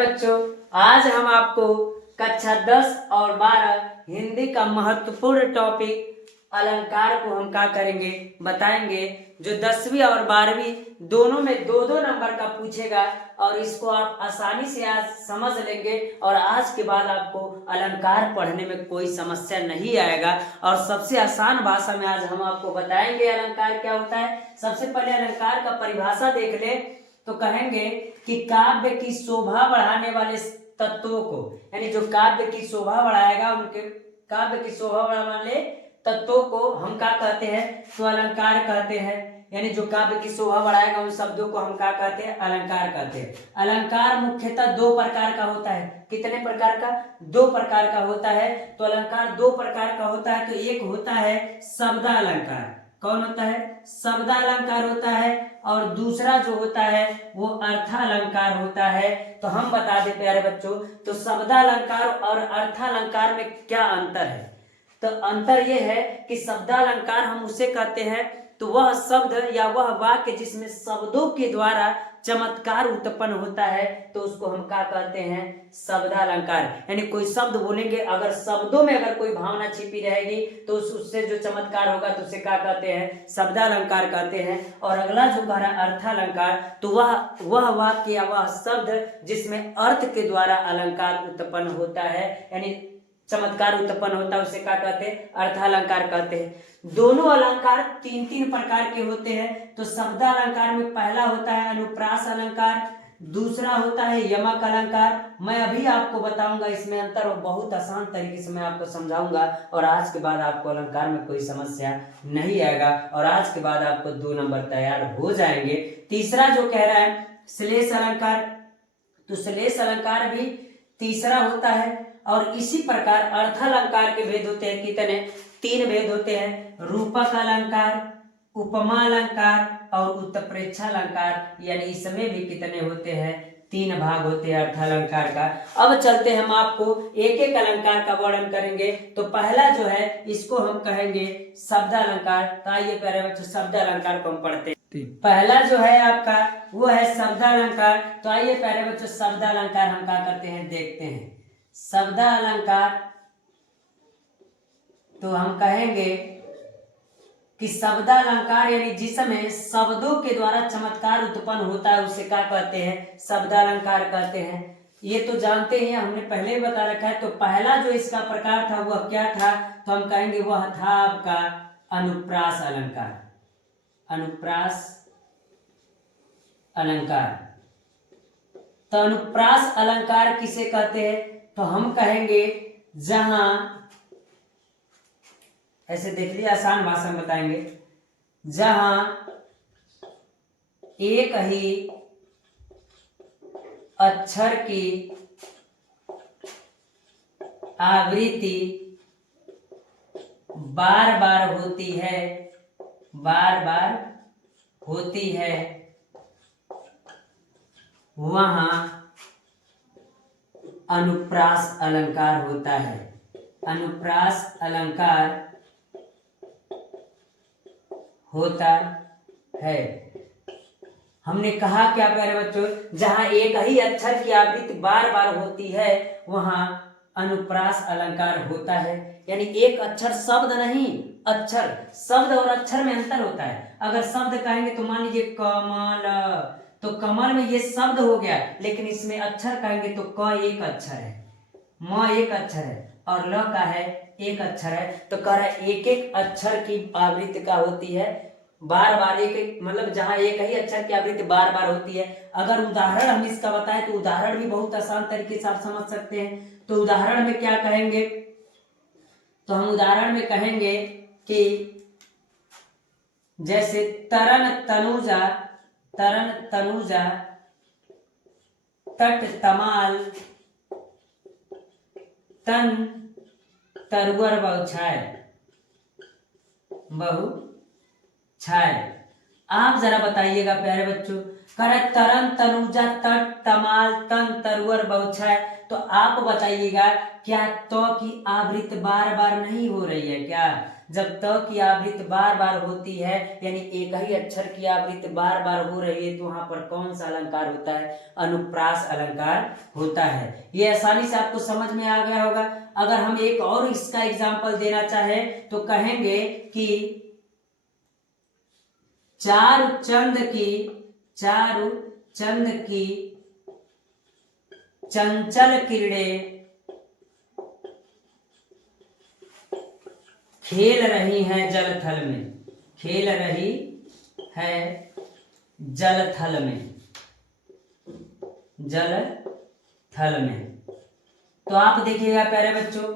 बच्चों, आज हम आपको कक्षा 10 और 12 हिंदी का महत्वपूर्ण टॉपिक अलंकार को हम क्या करेंगे बताएंगे। जो 10वीं और 12वीं दोनों में दो दो नंबर का पूछेगा और इसको आप आसानी से आज समझ लेंगे और आज के बाद आपको अलंकार पढ़ने में कोई समस्या नहीं आएगा। और सबसे आसान भाषा में आज हम आपको बताएंगे अलंकार क्या होता है। सबसे पहले अलंकार का परिभाषा देख ले तो कहेंगे कि काव्य की शोभा बढ़ाने वाले तत्वों को, यानी जो काव्य की शोभा बढ़ाएगा उनके काव्य की शोभा बढ़ाने वाले तत्वों को हम क्या कहते हैं तो अलंकार कहते हैं। यानी जो काव्य की शोभा बढ़ाएगा उन शब्दों को हम क्या कहते हैं अलंकार कहते हैं। अलंकार मुख्यतः दो प्रकार का होता है। कितने प्रकार का? दो प्रकार का होता है। तो अलंकार दो प्रकार का होता है। तो एक होता है शब्दालंकार। कौन होता है? शब्दालंकार होता है। और दूसरा जो होता है वो अर्थालंकार होता है। तो हम बता दें प्यारे बच्चों, तो शब्दालंकार और अर्थालंकार में क्या अंतर है। तो अंतर यह है कि शब्दालंकार हम उसे कहते हैं तो वह शब्द या वह वाक्य जिसमें शब्दों के द्वारा चमत्कार उत्पन्न होता है तो उसको हम क्या कहते हैं शब्दालंकार। यानी कोई शब्द बोलेंगे, अगर शब्दों में अगर कोई भावना छिपी रहेगी तो उससे जो चमत्कार होगा तो उसे क्या कहते हैं शब्दालंकार कहते हैं। और अगला जो कह रहा है अर्थालंकार, तो वह वाक्य या वह शब्द जिसमें अर्थ के द्वारा अलंकार उत्पन्न होता है, यानी चमत्कार उत्पन्न होता है, उसे क्या कहते हैं अर्थालंकार कहते हैं। दोनों अलंकार तीन तीन प्रकार के होते हैं। तो शब्दालंकार में पहला होता है अनुप्रास अलंकार, दूसरा होता है यमक अलंकार। मैं अभी आपको बताऊंगा इसमें अंतर और बहुत आसान तरीके से मैं आपको समझाऊंगा और आज के बाद आपको अलंकार में कोई समस्या नहीं आएगा और आज के बाद आपको 2 नंबर तैयार हो जाएंगे। तीसरा जो कह रहा है श्लेष अलंकार, तो श्लेष अलंकार भी तीसरा होता है। और इसी प्रकार अर्थालंकार के भेद होते हैं। कितने? 3 भेद होते हैं। रूपक अलंकार, उपमा अलंकार और उत्प्रेक्षा अलंकार। यानी इसमें भी कितने होते हैं? 3 भाग होते हैं अर्थालंकार का। अब चलते हम आपको एक एक अलंकार का वर्णन करेंगे। तो पहला जो है इसको हम कहेंगे शब्दालंकार। तो आइए प्यारे बच्चों शब्दालंकार को हम पढ़ते हैं। पहला जो है आपका वो है शब्दालंकार। तो आइए प्यारे बच्चों शब्दालंकार हम क्या करते हैं देखते हैं। शब्दालंकार तो हम कहेंगे कि शब्दालंकार यानी जिसमें शब्दों के द्वारा चमत्कार उत्पन्न होता है उसे क्या कहते हैं शब्दालंकार कहते हैं। ये तो जानते हैं, हमने पहले ही बता रखा है। तो पहला जो इसका प्रकार था वह क्या था तो हम कहेंगे वह था आपका अनुप्रास अलंकार। अनुप्रास अलंकार। तो अनुप्रास अलंकार किसे कहते हैं तो हम कहेंगे जहां, ऐसे देख लिया आसान भाषा में बताएंगे, जहां एक ही अक्षर की आवृत्ति बार बार होती है, बार बार होती है, वहां अनुप्रास अलंकार होता है। अनुप्रास अलंकार होता है। हमने कहा क्या प्यारे बच्चों, जहां एक ही अक्षर की आवृत्ति बार बार होती है वहां अनुप्रास अलंकार होता है। यानी एक अक्षर शब्द नहीं, अक्षर। शब्द और अक्षर में अंतर होता है। अगर शब्द कहेंगे तो मान लीजिए कमल, तो कमल में ये शब्द हो गया, लेकिन इसमें अक्षर कहेंगे तो क एक अक्षर है, म एक अक्षर है और ल का है एक अक्षर है। तो कह रहा है एक एक अक्षर की आवृत्ति का होती है बार बार, एक एक मतलब जहां एक ही अक्षर की आवृत्ति बार बार होती है। अगर उदाहरण हम इसका बताएं तो उदाहरण भी बहुत आसान तरीके से आप समझ सकते हैं। तो उदाहरण में क्या कहेंगे तो हम उदाहरण में कहेंगे कि जैसे तरन तनुजा, तरन तनुजा, तट तमाल, तन तरुअर बहुछाय, बहुछाय। आप जरा बताइएगा प्यारे बच्चों, करे तरन तनुजा तट तमाल तन तरुअर बहुछाय। तो आप बताइएगा क्या तो की आवृत्ति बार बार नहीं हो रही है क्या? जब त की आवृत्ति बार बार होती है, यानी एक ही अक्षर की आवृत्ति बार बार हो रही है, तो वहां पर कौन सा अलंकार होता है? अनुप्रास अलंकार होता है। ये आसानी से आपको समझ में आ गया होगा। अगर हम एक और इसका एग्जाम्पल देना चाहें तो कहेंगे कि चारुचंद की चंचल किरणें खेल रही हैं जलथल में, खेल रही है जलथल में, जलथल में। तो आप देखिएगा प्यारे बच्चों,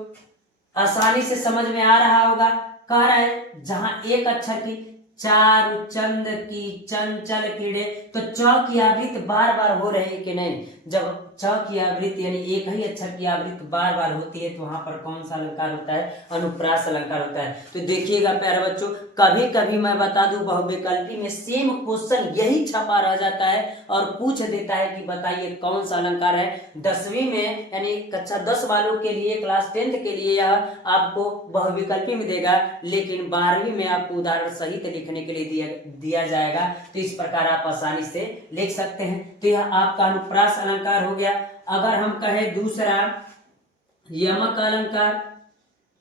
आसानी से समझ में आ रहा होगा। कह रहा है जहां एक अक्षर की चारुचंद की चंचल किरणें, तो च की आवृत्ति बार बार हो रही है कि नहीं? जब च की आवृत्ति यानी एक ही अक्षर की आवृत्ति बार बार होती है, तो वहां पर कौन सा अलंकार होता है? अनुप्रास अलंकार होता है। तो देखिएगा प्यारे बच्चों, कभी कभी मैं बता दूं बहुविकल्पी में सेम क्वेश्चन यही छपा रह जाता है और पूछ देता है कि बताइए कौन सा अलंकार है। 10वीं में यानी कक्षा 10 वालों के लिए, क्लास 10 के लिए यह आपको बहुविकल्पी में देगा, लेकिन 12वीं में आपको उदाहरण सहित लिखने के लिए दिया जाएगा। तो इस प्रकार आप आसानी से लिख सकते हैं। तो यह आपका अनुप्रास अलंकार हो गया। अगर हम कहें दूसरा यमक अलंकार,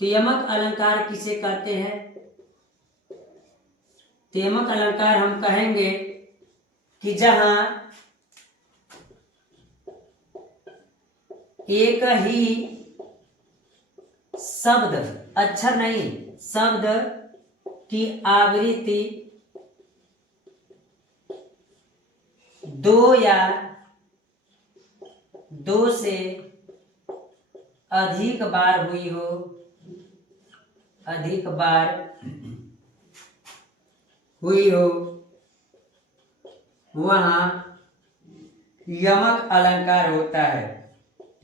तो यमक अलंकार किसे कहते हैं? तो यमक अलंकार हम कहेंगे कि जहां एक ही शब्द, अक्षर नहीं, शब्द की आवृत्ति दो या दो से अधिक बार हुई हो, अधिक बार हुई हो, वहां यमक अलंकार होता है,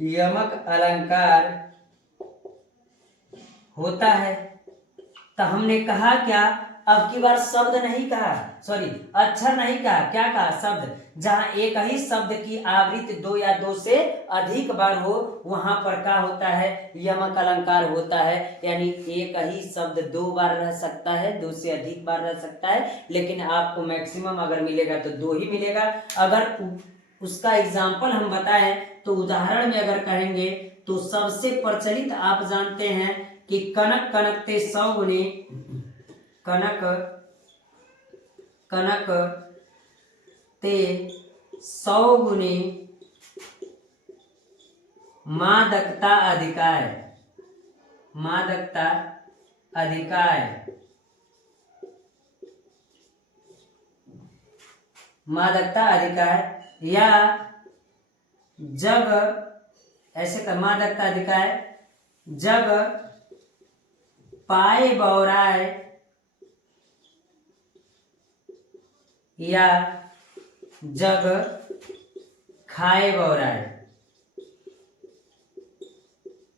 यमक अलंकार होता है। तो हमने कहा क्या? अब की बार शब्द नहीं कहा, सॉरी अक्षर नहीं कहा, क्या कहा? शब्द। जहां एक ही शब्द की आवृत्ति दो या दो से अधिक बार हो, वहां पर क्या होता है? यमक अलंकार होता है। यानी एक ही शब्द दो बार रह सकता है, दो से अधिक बार रह सकता है, लेकिन आपको मैक्सिमम अगर मिलेगा तो दो ही मिलेगा। अगर उसका एग्जाम्पल हम बताएं तो उदाहरण में अगर कहेंगे तो सबसे प्रचलित आप जानते हैं कि कनक कनकते 100 गुने, कनक कनक ते 100 गुने मादकता अधिकाय, मादकता अधिकाय, मादकता अधिकाय। या जब ऐसे का मादकता अधिकाय, जब पाए बौराए या जब खाए बौराए।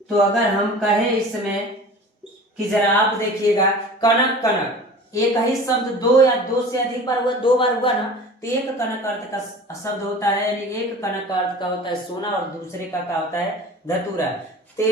तो अगर हम कहें इसमें कि जरा आप देखिएगा, कनक कनक एक ही शब्द दो या दो से अधिक बार हुआ, दो बार हुआ ना, तो एक कनक अर्थ का शब्द होता है, यानी एक कनक अर्थ का होता है सोना और दूसरे का क्या होता है? धतूरा। ते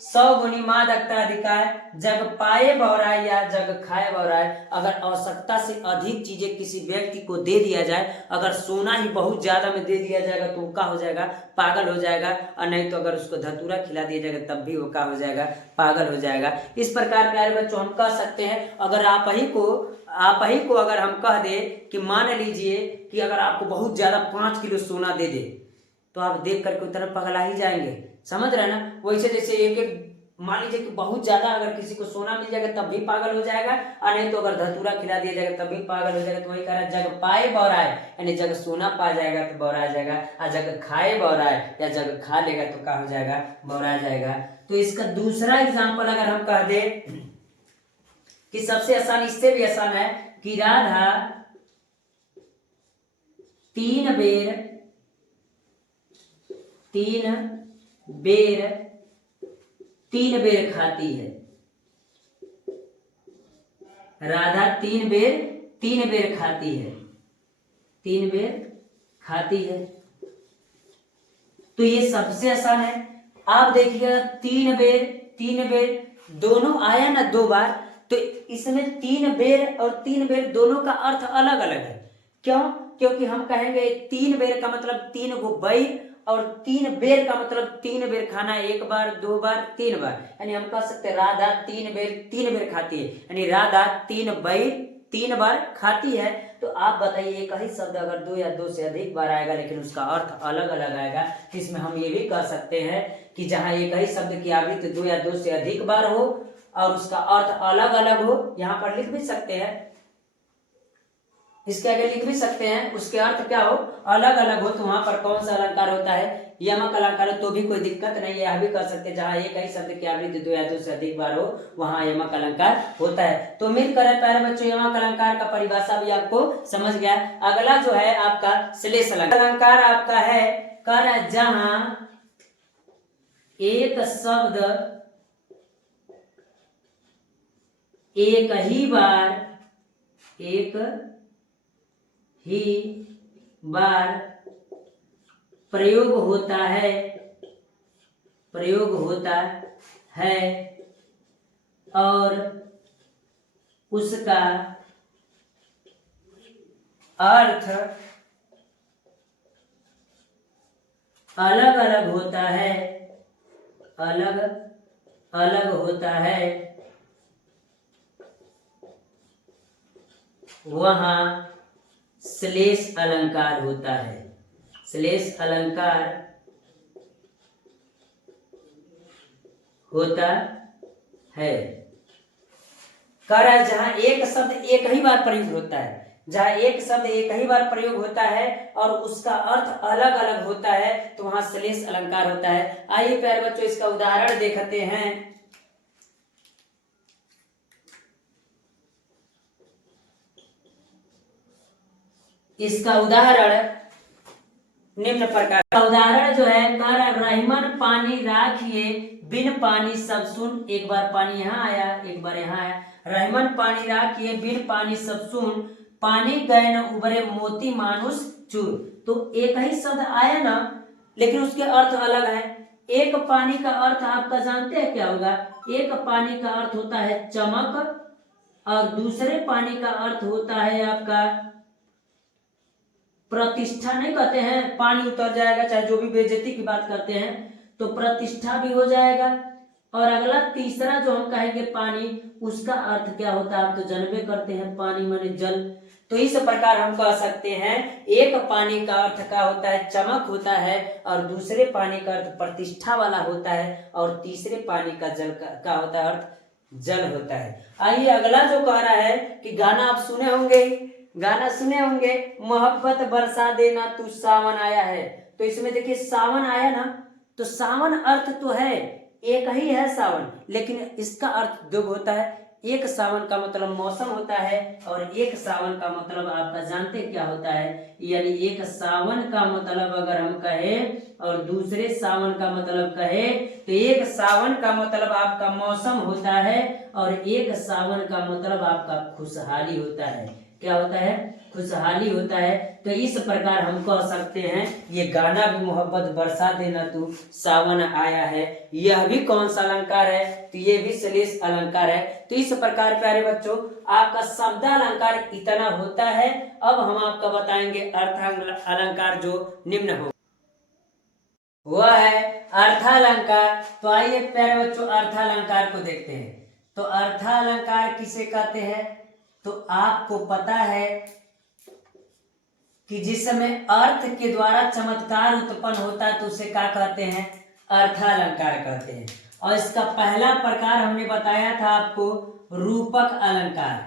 100 गुनी मादकता अधिकाय, जग पाए बौराए या जग खाए बौराए। अगर आवश्यकता से अधिक चीजें किसी व्यक्ति को दे दिया जाए, अगर सोना ही बहुत ज्यादा में दे दिया जाएगा तो वो क्या हो जाएगा? पागल हो जाएगा। और नहीं तो अगर उसको धतूरा खिला दिया जाएगा तब भी वो क्या हो जाएगा? पागल हो जाएगा। इस प्रकार प्यारे बच्चों हम कह सकते हैं, अगर आप ही को अगर हम कह दे कि मान लीजिए कि अगर आपको बहुत ज्यादा 5 किलो सोना दे दे, तो आप देख करके उतना पगला ही जाएंगे। समझ रहे ना? वैसे जैसे एक मान लीजिए कि बहुत ज्यादा अगर किसी को सोना मिल जाएगा तब भी पागल हो जाएगा, और नहीं तो अगर धतूरा खिला दिया जाएगा तब भी पागल हो जाएगा। तो वही कह रहा है, जग पाए बौराए, यानी जग सोना पा जाएगा तो बौरा जाएगा, और जग खाए बौराए या जग खा लेगा तो क्या हो जाएगा? बौरा जाएगा। तो इसका दूसरा एग्जाम्पल अगर हम कह दे कि सबसे आसान, इससे भी आसान है कि राधा 3 बेर खाती है। राधा 3 बेर खाती है, 3 बेर खाती है। तो ये सबसे आसान है। आप देखिएगा 3 बेर दोनों आया ना 2 बार, तो इसमें 3 बेर और 3 बेर दोनों का अर्थ अलग अलग है। क्यों? क्योंकि हम कहेंगे 3 बेर का मतलब 3 गो बैर, और 3 बेर का मतलब 3 बेर खाना, 1 बार 2 बार 3 बार, यानी हम कह सकते हैं राधा 3 बेर खाती है, यानी राधा 3 बैर 3 बार खाती है। तो आप बताइए एक ही शब्द अगर 2 या 2 से अधिक बार आएगा लेकिन उसका अर्थ अलग अलग आएगा, तो इसमें हम ये भी कह सकते हैं कि जहां एक ही शब्द की आवृत्ति 2 या 2 से अधिक बार हो और उसका अर्थ अलग अलग हो, यहाँ पर लिख भी सकते हैं, इसके आगे लिख भी सकते हैं, उसके अर्थ क्या हो, अलग अलग हो, तो वहां पर कौन सा अलंकार होता है, यमक अलंकार हो, तो भी कोई दिक्कत नहीं है। यह भी कर सकते हैं जहां एक ही शब्द की आवृत्ति 2 या 2 से अधिक बार हो वहां यमक अलंकार होता है। तो उम्मीद करें प्यारे बच्चों यमक अलंकार का परिभाषा भी आपको समझ गया। अगला जो है आपका श्लेष अलंकार आपका है कर जहां एक शब्द एक ही बार प्रयोग होता है और उसका अर्थ अलग अलग होता है, वहां श्लेष अलंकार होता है। श्लेष अलंकार होता है। कर जहां एक शब्द एक ही बार प्रयोग होता है, जहां एक शब्द एक ही बार प्रयोग होता है और उसका अर्थ अलग अलग होता है, तो वहां श्लेष अलंकार होता है। आइए प्यारे बच्चों इसका उदाहरण देखते हैं। इसका उदाहरण निम्न प्रकार का उदाहरण जो है, कर रहीमन पानी राखिए बिन पानी सब सुन। एक बार पानी यहाँ आया, एक बार यहाँ आया। रहीमन पानी राखिए बिन पानी सब सुन, पानी गए न उबरे मोती मानुष चूर। तो एक ही शब्द आया ना, लेकिन उसके अर्थ अलग है। एक पानी का अर्थ आपका जानते हैं क्या होगा? एक पानी का अर्थ होता है चमक, और दूसरे पानी का अर्थ होता है आपका प्रतिष्ठा। नहीं कहते हैं पानी उतर जाएगा, चाहे जो भी बेइज्जती की बात करते हैं, तो प्रतिष्ठा भी हो जाएगा। और अगला तीसरा जो हम कहेंगे पानी, उसका अर्थ क्या होता है आप तो जानबे करते हैं, पानी माने जल। तो इस प्रकार हम कह सकते हैं एक पानी का अर्थ क्या होता है, चमक होता है, और दूसरे पानी का अर्थ प्रतिष्ठा वाला होता है, और तीसरे पानी का जल का होता है अर्थ जल होता है। आइए अगला जो कह रहा है कि गाना आप सुने होंगे, मोहब्बत बरसा देना तू सावन आया है। तो इसमें देखिए सावन आया ना, तो सावन अर्थ तो है एक ही है सावन, लेकिन इसका अर्थ दो होता है। एक सावन का मतलब मौसम होता है, और एक सावन का मतलब आपका जानते क्या होता है, यानी एक सावन का मतलब अगर हम कहें और दूसरे सावन का मतलब कहे, तो एक सावन का मतलब आपका मौसम होता है, और एक सावन का मतलब आपका खुशहाली होता है। क्या होता है? खुशहाली होता है। तो इस प्रकार हम कह सकते हैं ये गाना भी मोहब्बत बरसा देना तू सावन आया है, यह भी कौन सा अलंकार है, तो ये भी श्लेष अलंकार है। तो इस प्रकार प्यारे बच्चों आपका शब्द अलंकार इतना होता है। अब हम आपका बताएंगे अर्थ अलंकार जो निम्न हो, वह है अर्थालंकार। तो आइए प्यारे बच्चों अर्थालंकार को देखते हैं। तो अर्थालंकार किसे कहते हैं? तो आपको पता है कि जिस समय अर्थ के द्वारा चमत्कार उत्पन्न होता है तो उसे क्या कहते हैं? अर्थालंकार कहते हैं। और इसका पहला प्रकार हमने बताया था आपको रूपक अलंकार।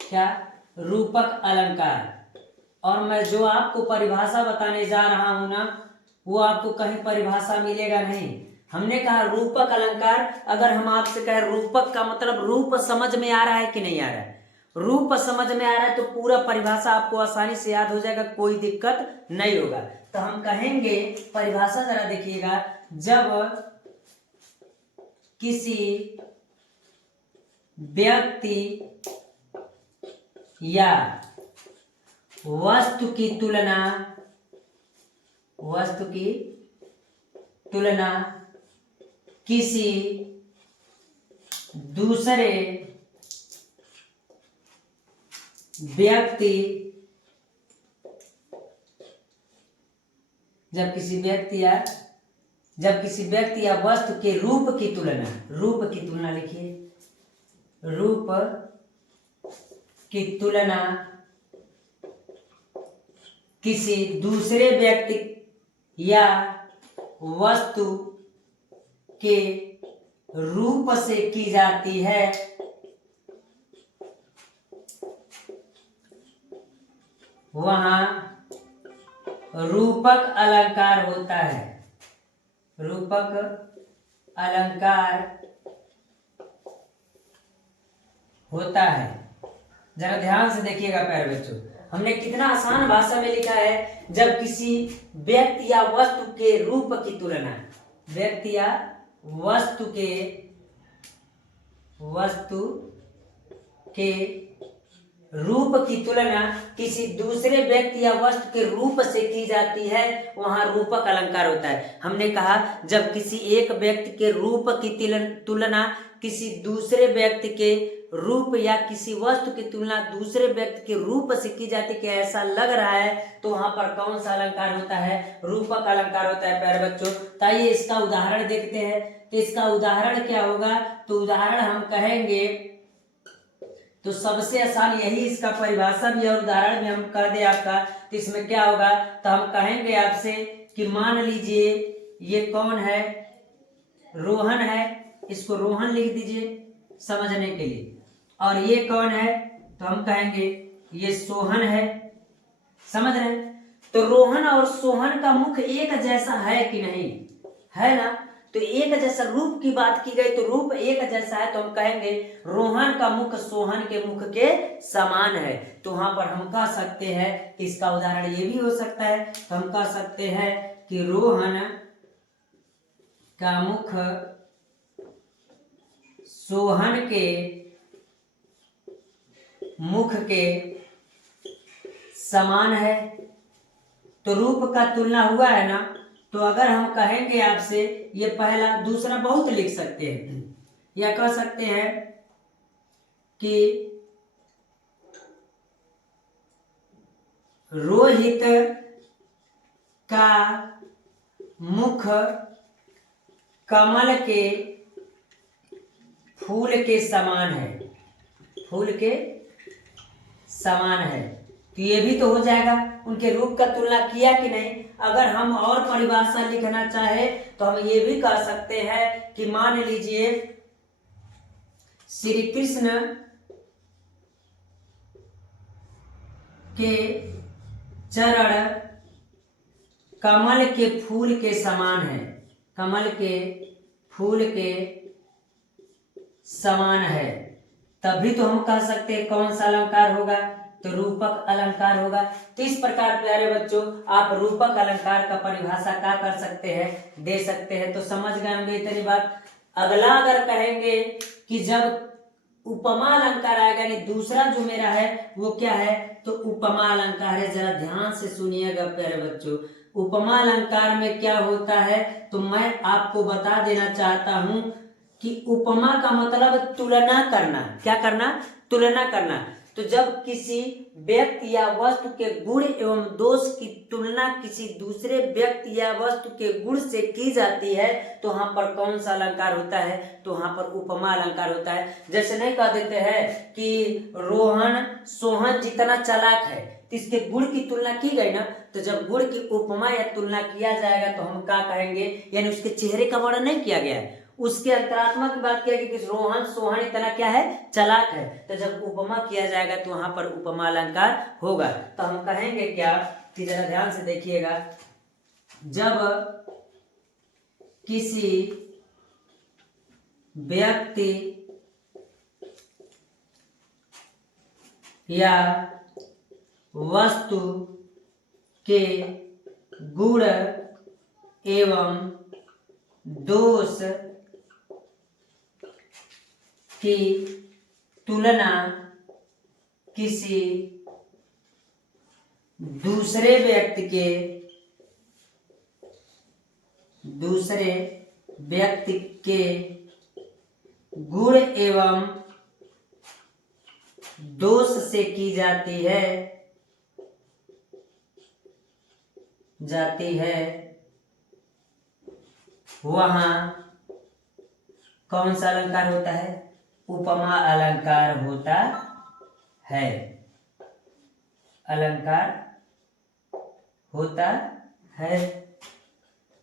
क्या? रूपक अलंकार। और मैं जो आपको परिभाषा बताने जा रहा हूं ना, वो आपको कहीं परिभाषा मिलेगा नहीं। हमने कहा रूपक अलंकार। अगर हम आपसे कहें रूपक का मतलब रूप समझ में आ रहा है कि नहीं आ रहा है, रूप समझ में आ रहा है, तो पूरा परिभाषा आपको आसानी से याद हो जाएगा, कोई दिक्कत नहीं होगा। तो हम कहेंगे परिभाषा जरा देखिएगा, जब किसी व्यक्ति या वस्तु की तुलना किसी दूसरे व्यक्ति जब किसी व्यक्ति या वस्तु के रूप की तुलना लिखिए, रूप की तुलना किसी दूसरे व्यक्ति या वस्तु के रूप से की जाती है, वहां रूपक अलंकार होता है। रूपक अलंकार होता है। जरा ध्यान से देखिएगा प्यारे बच्चों, हमने कितना आसान भाषा में लिखा है। जब किसी व्यक्ति या वस्तु के रूप की तुलना, व्यक्ति या वस्तु के रूप की तुलना किसी दूसरे व्यक्ति या वस्तु के रूप से की जाती है, वहां रूपक अलंकार होता है। हमने कहा जब किसी एक व्यक्ति के रूप की तुलना किसी दूसरे व्यक्ति के रूप या किसी वस्तु की तुलना दूसरे व्यक्ति के रूप से की जाती है कि ऐसा लग रहा है, तो वहां पर कौन सा अलंकार होता है? रूपक अलंकार होता है प्यारे बच्चों। ताइए इसका उदाहरण देखते हैं। तो इसका उदाहरण क्या होगा? तो उदाहरण हम कहेंगे, तो सबसे आसान यही इसका परिभाषा भी और उदाहरण भी हम कह दे आपका, तो इसमें क्या होगा? तो हम कहेंगे आपसे कि मान लीजिए ये कौन है? रोहन है। इसको रोहन लिख दीजिए समझने के लिए। और ये कौन है? तो हम कहेंगे ये सोहन है। समझ रहे हैं? तो रोहन और सोहन का मुख एक जैसा है कि नहीं? है ना। तो एक जैसा रूप की बात की गई, तो रूप एक जैसा है, तो हम कहेंगे रोहन का मुख सोहन के मुख के समान है। तो वहां पर हम कह सकते हैं कि इसका उदाहरण ये भी हो सकता है। तो हम कह सकते हैं कि रोहन का मुख सोहन के मुख के समान है। तो रूप का तुलना हुआ है ना। तो अगर हम कहेंगे आपसे ये पहला, दूसरा बहुत लिख सकते हैं, या कह सकते हैं कि रोहित का मुख कमल के फूल के समान है। फूल के समान है। तो ये भी तो हो जाएगा, उनके रूप का तुलना किया कि नहीं। अगर हम और परिभाषा लिखना चाहे तो हम ये भी कह सकते हैं कि मान लीजिए श्री कृष्ण के चरण कमल के फूल के समान है। कमल के फूल के समान है। तभी तो हम कह सकते हैं कौन सा अलंकार होगा? तो रूपक अलंकार होगा। तो इस प्रकार प्यारे बच्चों आप रूपक अलंकार का परिभाषा क्या कर सकते हैं? दे सकते हैं। तो समझ गए होंगे इतनी बात। अगला अगर कहेंगे कि जब उपमा अलंकार आएगा, यानी दूसरा जो मेरा है वो क्या है? तो उपमा अलंकार है। जरा ध्यान से सुनिएगा प्यारे बच्चों, उपमा अलंकार में क्या होता है तो मैं आपको बता देना चाहता हूं कि उपमा का मतलब तुलना करना। क्या करना? तुलना करना। तो जब किसी व्यक्ति या वस्तु के गुण एवं दोष की तुलना किसी दूसरे व्यक्ति या वस्तु के गुण से की जाती है, तो वहां पर कौन सा अलंकार होता है? तो वहां पर उपमा अलंकार होता है। जैसे नहीं कह देते हैं कि रोहन सोहन जितना चालाक है, तो इसके गुण की तुलना की गई ना। तो जब गुण की उपमा या तुलना किया जाएगा तो हम क्या कहेंगे? यानी उसके चेहरे का वर्णन नहीं किया गया है, उसके अंतरात्मा की बात किया कि रोहन सोहन इतना क्या है? चालाक है। तो जब उपमा किया जाएगा तो वहां पर उपमा अलंकार होगा। तो हम कहेंगे क्या कि जरा ध्यान से देखिएगा, जब किसी व्यक्ति या वस्तु के गुण एवं दोष की तुलना किसी दूसरे व्यक्ति के गुण एवं दोष से की जाती है वहां कौन सा अलंकार होता है? उपमा अलंकार होता है। अलंकार होता है।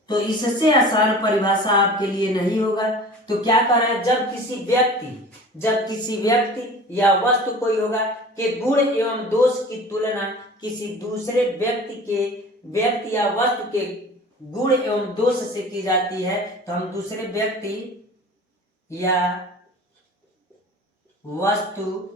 तो इससे आसान परिभाषा आपके लिए नहीं होगा। तो क्या कर रहा है? जब किसी व्यक्ति या वस्तु कोई होगा के गुण एवं दोष की तुलना किसी दूसरे व्यक्ति या वस्तु के गुण एवं दोष से की जाती है, तो हम दूसरे व्यक्ति या वस्तु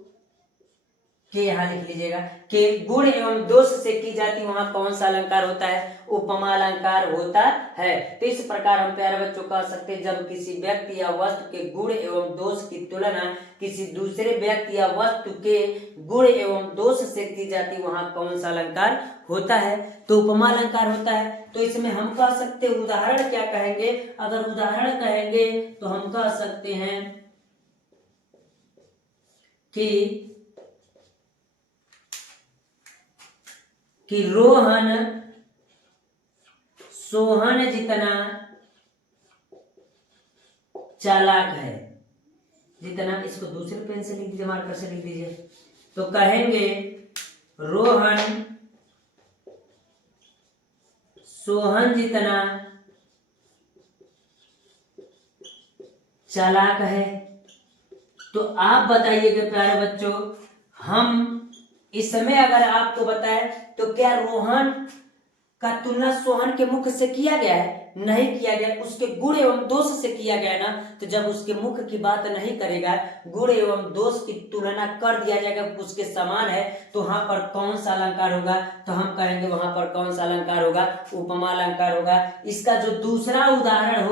के यहाँ लिख लीजिएगा कि गुण एवं दोष से की जाती वहां कौन सा अलंकार होता है? उपमा अलंकार होता है। तो इस प्रकार हम प्यारे बच्चों कह सकते हैं, जब किसी व्यक्ति या वस्तु के गुण एवं दोष की तुलना किसी दूसरे व्यक्ति या वस्तु के गुण एवं दोष से की जाती वहां कौन सा अलंकार होता है? तो उपमा अलंकार होता है। तो इसमें हम कह सकते हैं, उदाहरण क्या कहेंगे? अगर उदाहरण कहेंगे तो हम कह सकते हैं कि रोहन सोहन जितना चालाक है, जितना, इसको दूसरे पेन से लिख दीजिए, मार्कर से लिख दीजिए। तो कहेंगे रोहन सोहन जितना चालाक है। तो आप बताइएगा प्यारे बच्चों, हम इस समय अगर आपको बताए तो क्या रोहन का तुलना सोहन के मुख से किया गया है? नहीं किया गया। उसके गुण एवं दोष से किया गया ना। तो जब उसके मुख की बात नहीं करेगा, गुण एवं दोष की तुलना कर दिया जाएगा, उसके समान है, तो वहां पर कौन सा अलंकार होगा? तो हम कहेंगे वहां पर कौन सा अलंकार होगा? उपमा अलंकार होगा। इसका जो दूसरा उदाहरण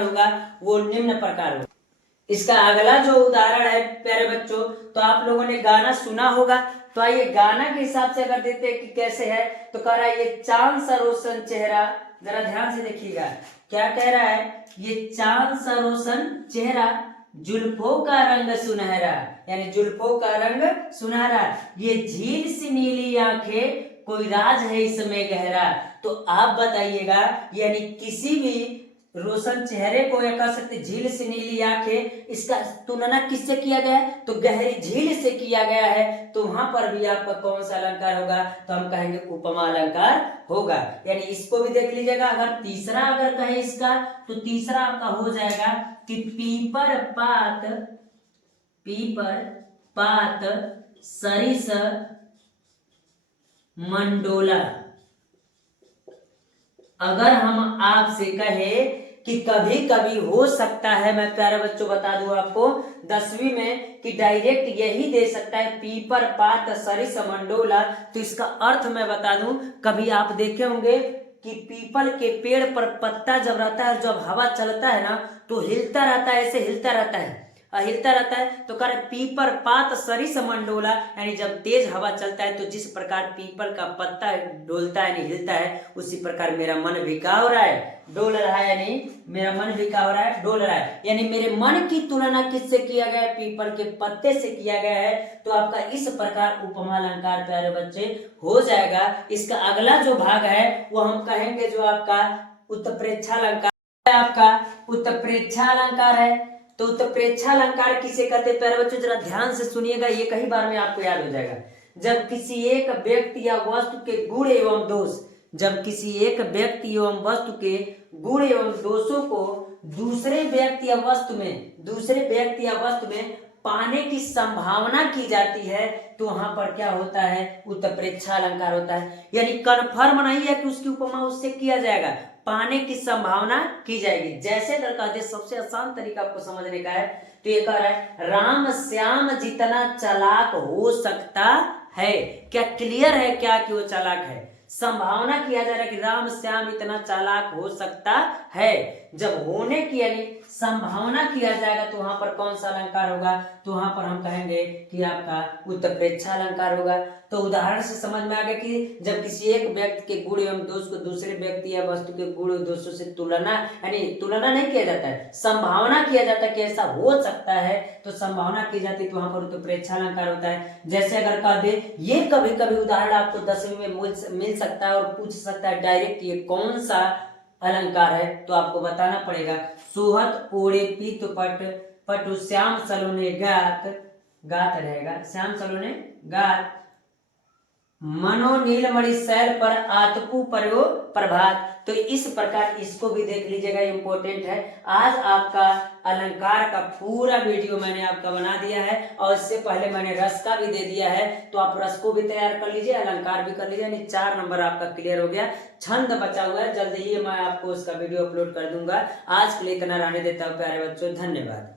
होगा वो निम्न प्रकार होगा। इसका अगला जो उदाहरण है प्यारे बच्चों, तो आप लोगों ने गाना सुना होगा। तो आइए गाना के हिसाब से अगर देखते हैं कि कैसे है, तो कह रहा है ये चांद सा रोशन चेहरा, जरा ध्यान से देखिएगा क्या कह रहा है। ये चांद सा रोशन चेहरा, जुल्फों का रंग सुनहरा, यानी जुल्फों का रंग सुनहरा, ये झील सी नीली आंखें, कोई राज है इसमें गहरा। तो आप बताइएगा, यानी किसी भी रोशन चेहरे को या कह सकते झील से नीली आंखें, इसका तुलना किससे किया गया है? तो गहरी झील से किया गया है। तो वहां पर भी आपका कौन सा अलंकार होगा? तो हम कहेंगे उपमा अलंकार होगा। यानी इसको भी देख लीजिएगा। अगर तीसरा अगर कहें इसका, तो तीसरा आपका हो जाएगा कि पीपर पात सरिस मंडोला। अगर हम आपसे कहे कि कभी कभी हो सकता है, मैं प्यारे बच्चों बता दूं आपको 10वीं में कि डायरेक्ट यही दे सकता है पीपर पात सरिस मंडोला। तो इसका अर्थ मैं बता दूं, कभी आप देखे होंगे कि पीपल के पेड़ पर पत्ता जब रहता है, जब हवा चलता है ना, तो हिलता रहता है, ऐसे हिलता रहता है। तो कह रहे पीपर पात सरिस मंडोला, यानी जब तेज हवा चलता है तो जिस प्रकार पीपल का पत्ता डोलता है, यानी हिलता है, उसी प्रकार मेरा मन भी क्या हो रहा है? डोल रहा है। यानी मेरा मन भी क्या हो रहा है? डोल रहा है। यानी मेरे मन की तुलना किससे किया गया है? पीपल के पत्ते से किया गया है। तो आपका इस प्रकार उपमा अलंकार प्यारे बच्चे हो जाएगा। इसका अगला जो भाग है वो हम कहेंगे जो आपका उत्प्रेक्षा अलंकार है। आपका उत्प्रेक्षा अलंकार है। तो उत्प्रेक्षा अलंकार किसे कहते हैं प्यारे बच्चों? जरा ध्यान से सुनिएगा, ये कई बार में आपको याद हो जाएगा। जब किसी एक व्यक्ति या वस्तु के गुण एवं दोष, जब किसी एक व्यक्ति एवं वस्तु के गुण एवं दोषों को दूसरे व्यक्ति या वस्तु में पाने की संभावना की जाती है, तो वहां पर क्या होता है? उत्प्रेक्षा अलंकार होता है। यानी कन्फर्म नहीं है कि उसकी उपमा उससे किया जाएगा, पाने की संभावना की जाएगी। जैसे लड़का दे, सबसे आसान तरीका आपको समझने का है। तो ये कह रहा है राम श्याम जितना चालाक हो सकता है। क्या क्लियर है क्या कि वो चालाक है? संभावना किया जा रहा है कि राम श्याम इतना चालाक हो सकता है। जब होने की यानी संभावना किया जाएगा तो वहां पर कौन सा अलंकार होगा? तो वहां पर हम कहेंगे कि आपका उत्प्रेक्षा अलंकार होगा। तो उदाहरण से समझ में आ गया कि जब किसी एक व्यक्ति के गुण एवं दोष को दूसरे व्यक्ति या वस्तु के गुण और दोषों से तुलना यानी तुलना नहीं किया जाता है, संभावना किया जाता है कि ऐसा हो सकता है, तो संभावना की जाती है, तो वहां पर तो प्रेक्षालंकार होता है। जैसे अगर कह दे, ये कभी कभी उदाहरण आपको 10वीं में मिल सकता है और पूछ सकता है डायरेक्ट, ये कौन सा अलंकार है, तो आपको बताना पड़ेगा। सुहत ओढ़े पीत पट पटु श्याम सलोने गात, गात रहेगा, श्याम सलोने गात, मनो नीलमणि शैल पर आतपु पर्यो प्रभात। तो इस प्रकार इसको भी देख लीजिएगा, इंपॉर्टेंट है। आज आपका अलंकार का पूरा वीडियो मैंने आपका बना दिया है और इससे पहले मैंने रस का भी दे दिया है, तो आप रस को भी तैयार कर लीजिए, अलंकार भी कर लीजिए, यानी 4 नंबर आपका क्लियर हो गया। छंद बचा हुआ है, जल्दी ही मैं आपको उसका वीडियो अपलोड कर दूंगा। आज के लिए इतना रहने देता हूँ प्यारे बच्चों, धन्यवाद।